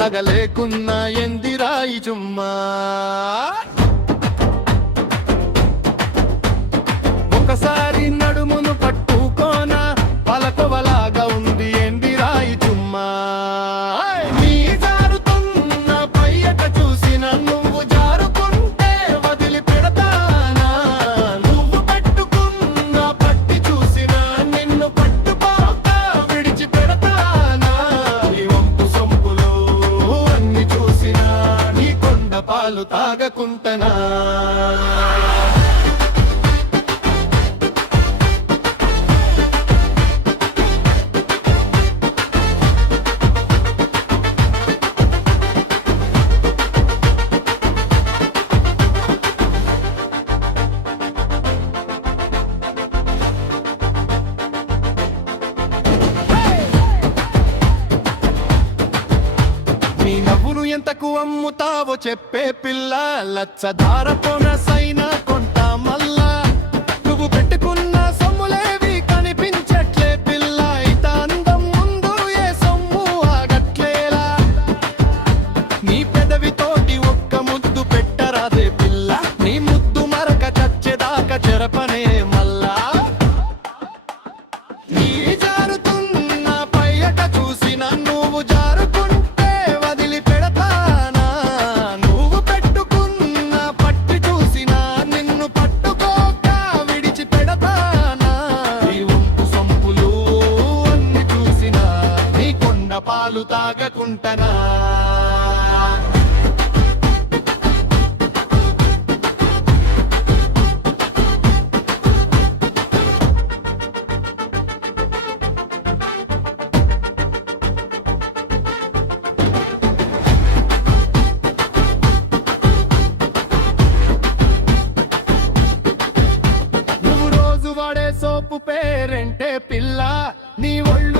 అలగలేకున్న ఎందిరాయి చుమ్మా ఒకసారి నడుమును పట్టుకోన పలకొవలాగా ఉంది ఎందిరాయి చుమ్మా నీ జారుతున్న పయ్యట చూసిన నువ్వు జారుకుంటే వదిలి పెడతానా నువ్వు పెట్టుకున్న పట్టి చూసిన నిన్ను పట్టుకోక విడిచి పెడతానా నీ వంపు సొంపులు అన్ని చూసిన నీ కొండ పాలు తాగకుంటనా నీ నవ్వును ఎంతకు అమ్ముతావో చెప్పే పిల్ల లచ్చదార పొనసైనా కొంటా మల్లా నువ్వు పెట్టుకున్న సొమ్ములేవి కనిపించట్లే పిల్ల ఇత అందం ముందు ఏ సొమ్ము ఆగట్లేలా నీ పెదవితోటి ఒక్క ముద్దు పెట్టరాదే పిల్ల నీ ముద్దు మరక చచ్చేదాకా చెరపనే మల్లా నీ జారుతున్న పయ్యట చూసిన నువ్వు జారుకుంటే వదిలి పెడతానా నువ్వు పెట్టుకున్న పట్టి చూసిన నిన్ను పట్టుకోక విడిచి పెడతానా నీ వంపు సొంపులు అన్ని చూసిన నీ కొండ పాలు తాగకుంటనా నువ్వు రోజు వాడే సోపు పేరంటే పిల్ల నీ ఒళ్ళు